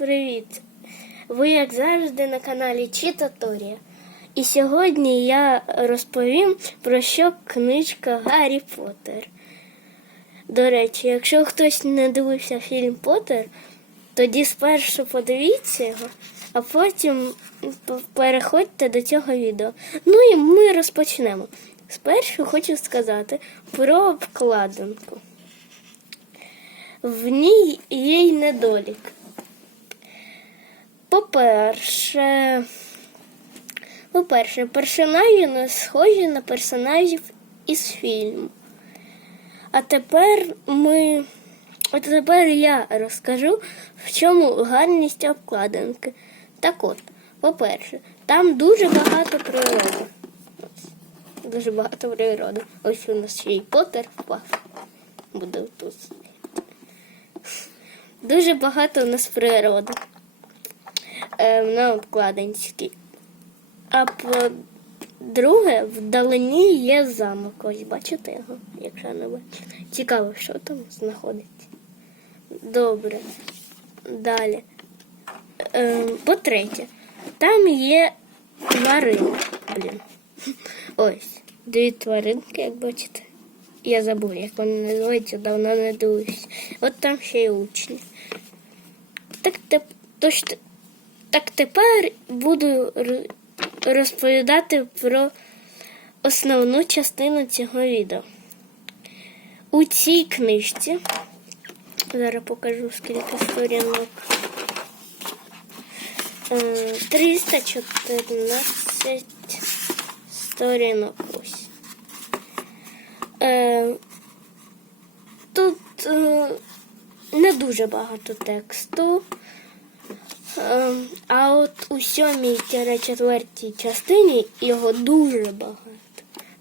привіт! Ви, як завжди, на каналі Читаторія. І сьогодні я розповім про що книжка Гаррі Поттер. До речі, якщо хтось не дивився фільм Поттер, тоді спершу подивіться його, а потім переходьте до цього відео. Ну і ми розпочнемо. Спершу хочу сказати про обкладинку. В ній є й недолік. По-перше, по-перше, персонажі не схожі на персонажів із фільму. А тепер ми. От тепер я розкажу, в чому гарність обкладинки. Так от, по-перше, там дуже багато природи. Дуже багато природи. Ось у нас ще й Поттер впав. Буде тут. Дуже багато у нас природи на обкладинці. А по-друге, вдалині є замок. Ось бачите його, якщо не бачите. Цікаво, що там знаходиться. Добре. Далі. Е, по-третє, там є тварини. Блін. Ось. Дві тваринки, як бачите. Я забув, як вони називаються, давно не дивився. От там ще й учні. Так, тож, те- так тепер буду розповідати про основну частину цього відео. У цій книжці зараз покажу скільки сторінок. Е, 314 сторінок ось. Е, Тут е, не дуже багато тексту. Е, А от у сьомій четвертій частині його дуже багато.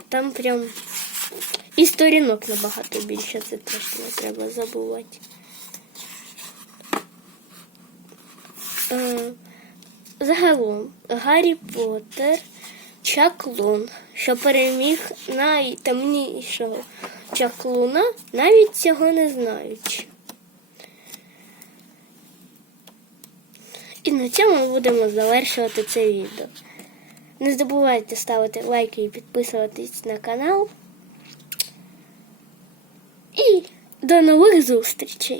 Там прям і сторінок набагато більше, це теж не треба забувати. Е, Загалом Гаррі Поттер чаклун, що переміг найтемнішого чаклуна, навіть цього не знаючи. І на цьому ми будемо завершувати це відео. Не забувайте ставити лайки і підписуватись на канал. І до нових зустрічей!